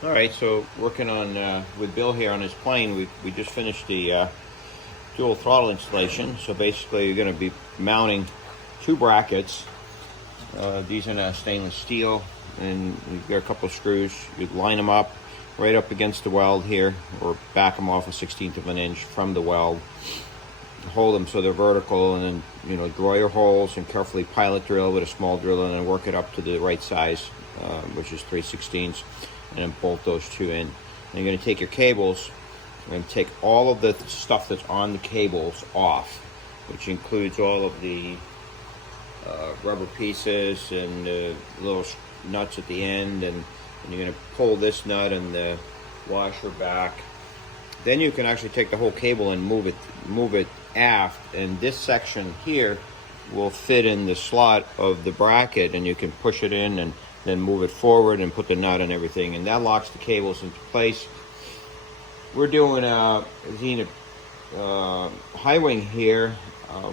All right, so working on with Bill here on his plane, we just finished the dual throttle installation. So basically, you're going to be mounting two brackets. These are stainless steel, and you've got a couple of screws. You line them up right up against the weld here, or back them off 1/16 of an inch from the weld. Hold them so they're vertical, and then draw your holes and carefully pilot drill with a small drill, and then work it up to the right size, which is 3/16, and then bolt those two in. And you're going to take your cables and take all of the stuff that's on the cables off, which includes all of the rubber pieces and little nuts at the end, and you're going to pull this nut and the washer back. Then you can actually take the whole cable and move it aft, and this section here will fit in the slot of the bracket, and you can push it in and then move it forward and put the nut and everything, and that locks the cables into place. We're doing a Zenith high wing here.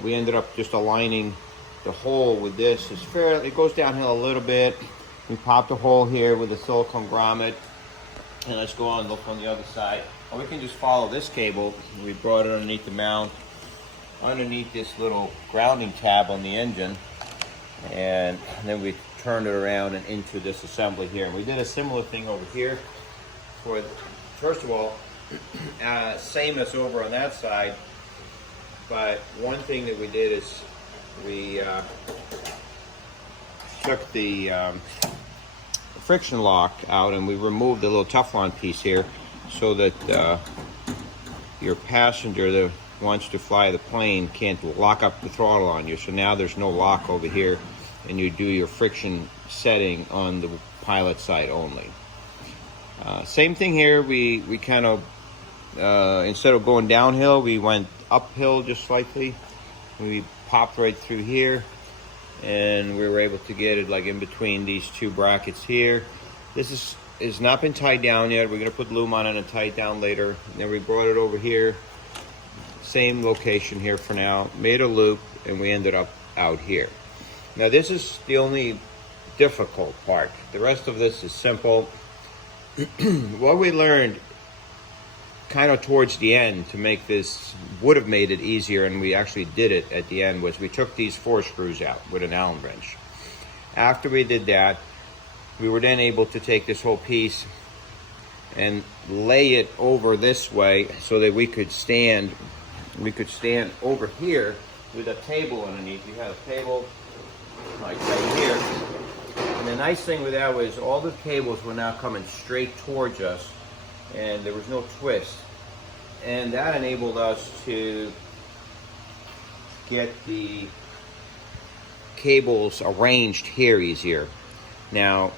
We ended up just aligning the hole with this. It goes downhill a little bit. We popped a hole here with a silicone grommet, and let's go on and look on the other side. Or we can just follow this cable. We brought it underneath the mount, underneath this little grounding tab on the engine, and then we turned it around and into this assembly here. And we did a similar thing over here. First of all, same as over on that side, but one thing that we did is we took the friction lock out, and we removed the little Teflon piece here, so that your passenger that wants to fly the plane can't lock up the throttle on you. So now there's no lock over here, and you do your friction setting on the pilot side only. Same thing here. We kind of instead of going downhill, we went uphill just slightly. We popped right through here, and we were able to get it like in between these two brackets here. This is not been tied down yet. We're going to put loom on it and tie it down later. And then we brought it over here, same location here for now, made a loop, and we ended up out here. Now this is the only difficult part. The rest of this is simple. What we learned kind of towards the end to make this, would have made it easier, and we actually did it at the end, was we took these 4 screws out with an Allen wrench. After we did that, we were then able to take this whole piece and lay it over this way so that we could stand over here with a table underneath. We had a table like right here. And the nice thing with that was all the cables were now coming straight towards us, and there was no twist. And that enabled us to get the cables arranged here easier. Now,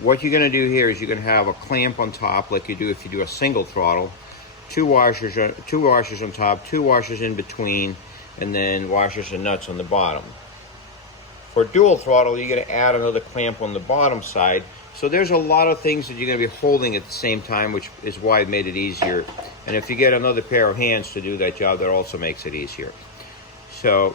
what you're going to do here is you're going to have a clamp on top, like you do if you do a single throttle, two washers on top, 2 washers in between, and then washers and nuts on the bottom. For dual throttle, you're going to add another clamp on the bottom side. So there's a lot of things that you're going to be holding at the same time, which is why it made it easier. And if you get another pair of hands to do that job, that also makes it easier. So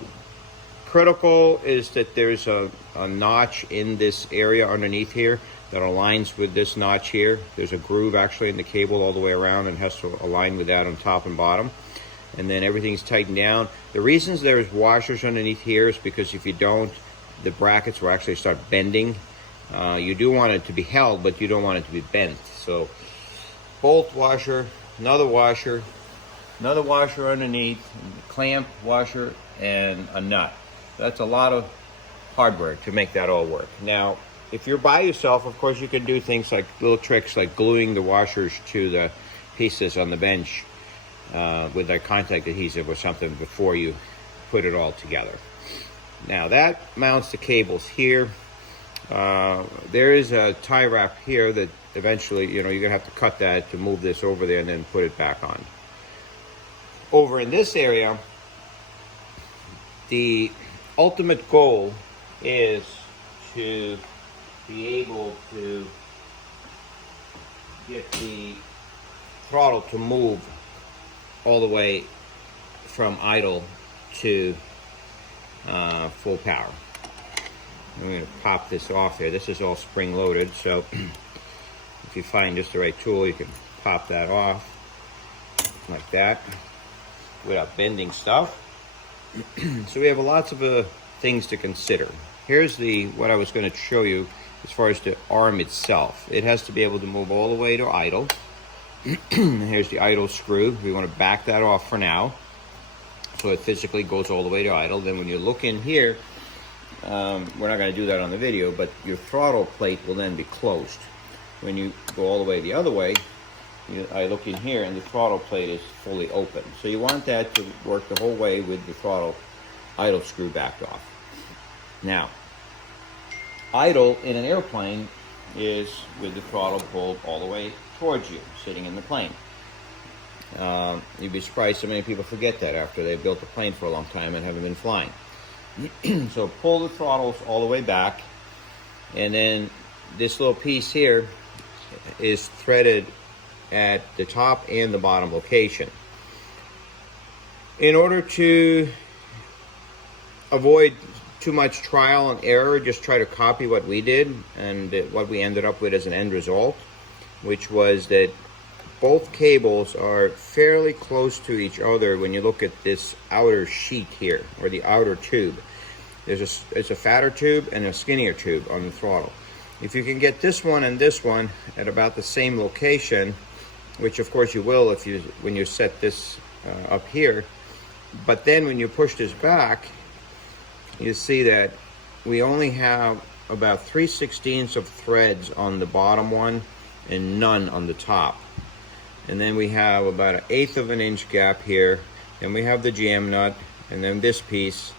critical is that there's a notch in this area underneath here that aligns with this notch here. There's a groove actually in the cable all the way around, and has to align with that on top and bottom. And then everything's tightened down. The reasons there's washers underneath here is because if you don't, the brackets will actually start bending. You do want it to be held, but you don't want it to be bent. So bolt washer, another washer underneath, clamp, washer, and a nut. That's a lot of hardware to make that all work. Now, if you're by yourself, of course, you can do things like little tricks like gluing the washers to the pieces on the bench with a contact adhesive or something before you put it all together. Now that mounts the cables here. There is a tie wrap here that eventually, you're gonna have to cut that to move this over there and then put it back on. Over in this area, the ultimate goal is to be able to get the throttle to move all the way from idle to full power. I'm going to pop this off here. This is all spring loaded, so If you find just the right tool, you can pop that off like that without bending stuff. So we have lots of things to consider. Here's what I was going to show you as far as the arm itself. It has to be able to move all the way to idle. Here's the idle screw. We want to back that off for now, so it physically goes all the way to idle. Then when you look in here, we're not going to do that on the video, but your throttle plate will then be closed. When you go all the way the other way, I look in here and the throttle plate is fully open. So you want that to work the whole way with the throttle idle screw backed off. Now, idle in an airplane is with the throttle pulled all the way towards you, sitting in the plane. You'd be surprised so many people forget that after they've built a plane for a long time and haven't been flying. So pull the throttles all the way back, and then this little piece here is threaded at the top and the bottom location. In order to avoid too much trial and error, just try to copy what we did and what we ended up with as an end result, which was that both cables are fairly close to each other when you look at this outer sheet here, or the outer tube. It's a fatter tube and a skinnier tube on the throttle. If you can get this one and this one at about the same location, which of course you will when you set this up here, but then when you push this back, you see that we only have about 3/16 of threads on the bottom one and none on the top. And then we have about 1/8 of an inch gap here. Then we have the jam nut, and then this piece.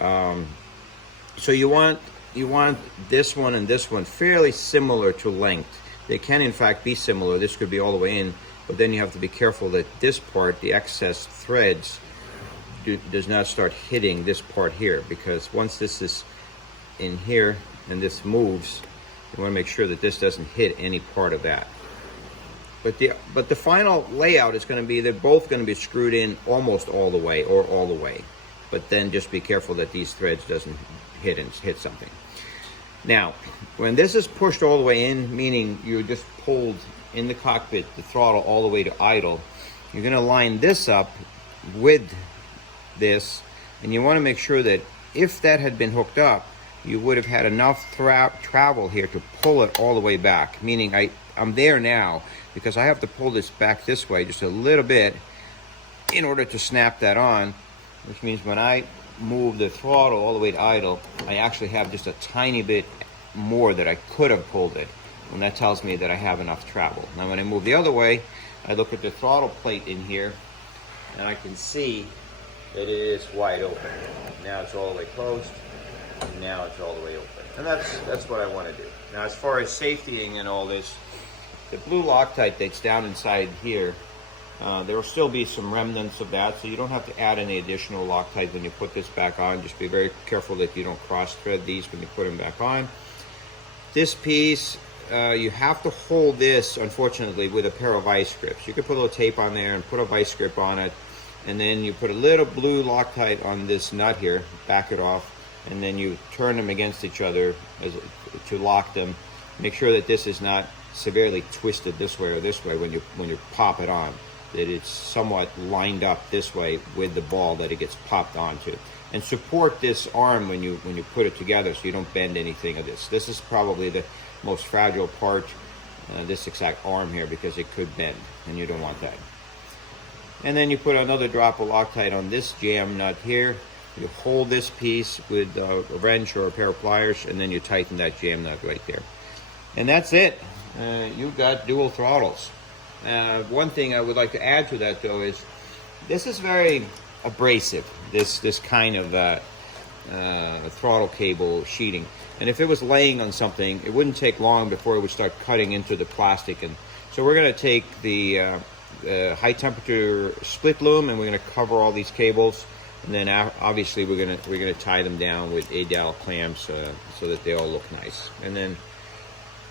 So you want this one and this one fairly similar to length. They can in fact be similar. This could be all the way in, but then you have to be careful that this part, the excess threads, does not start hitting this part here, because once this is in here and this moves, you want to make sure that this doesn't hit any part of that. But the final layout is going to be, they're both going to be screwed in almost all the way, or all the way. But then just be careful that these threads doesn't hit something. Now, when this is pushed all the way in, meaning you just pulled in the cockpit the throttle all the way to idle, you're going to line this up with this, and you want to make sure that if that had been hooked up, you would have had enough travel here to pull it all the way back. Meaning I'm there now because I have to pull this back this way just a little bit in order to snap that on, which means when I move the throttle all the way to idle, I actually have just a tiny bit more that I could have pulled it, and that tells me that I have enough travel. Now when I move the other way, I look at the throttle plate in here, and I can see that it is wide open. Now it's all the way closed, and now it's all the way open. And that's what I want to do. Now as far as safetying and all this, the blue Loctite that's down inside here, there will still be some remnants of that, so you don't have to add any additional Loctite when you put this back on. Just be very careful that you don't cross thread these when you put them back on. This piece, you have to hold this, unfortunately, with a pair of vice grips. You could put a little tape on there and put a vice grip on it, and then you put a little blue Loctite on this nut here, back it off, and then you turn them against each other to lock them. Make sure that this is not severely twisted this way or this way when you pop it on, that it's somewhat lined up this way with the ball that it gets popped onto. And support this arm when you put it together so you don't bend anything of this. This is probably the most fragile part, this exact arm here, because it could bend, and you don't want that. And then you put another drop of Loctite on this jam nut here. You hold this piece with a wrench or a pair of pliers, and then you tighten that jam nut right there. And that's it. You've got dual throttles. One thing I would like to add to that, though, is this is very abrasive, this kind of throttle cable sheeting. And if it was laying on something, it wouldn't take long before it would start cutting into the plastic. And so we're going to take the high temperature split loom, and we're going to cover all these cables, and then obviously we're going to tie them down with A-dowel clamps so that they all look nice. And then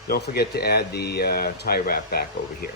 don't forget to add the tie wrap back over here.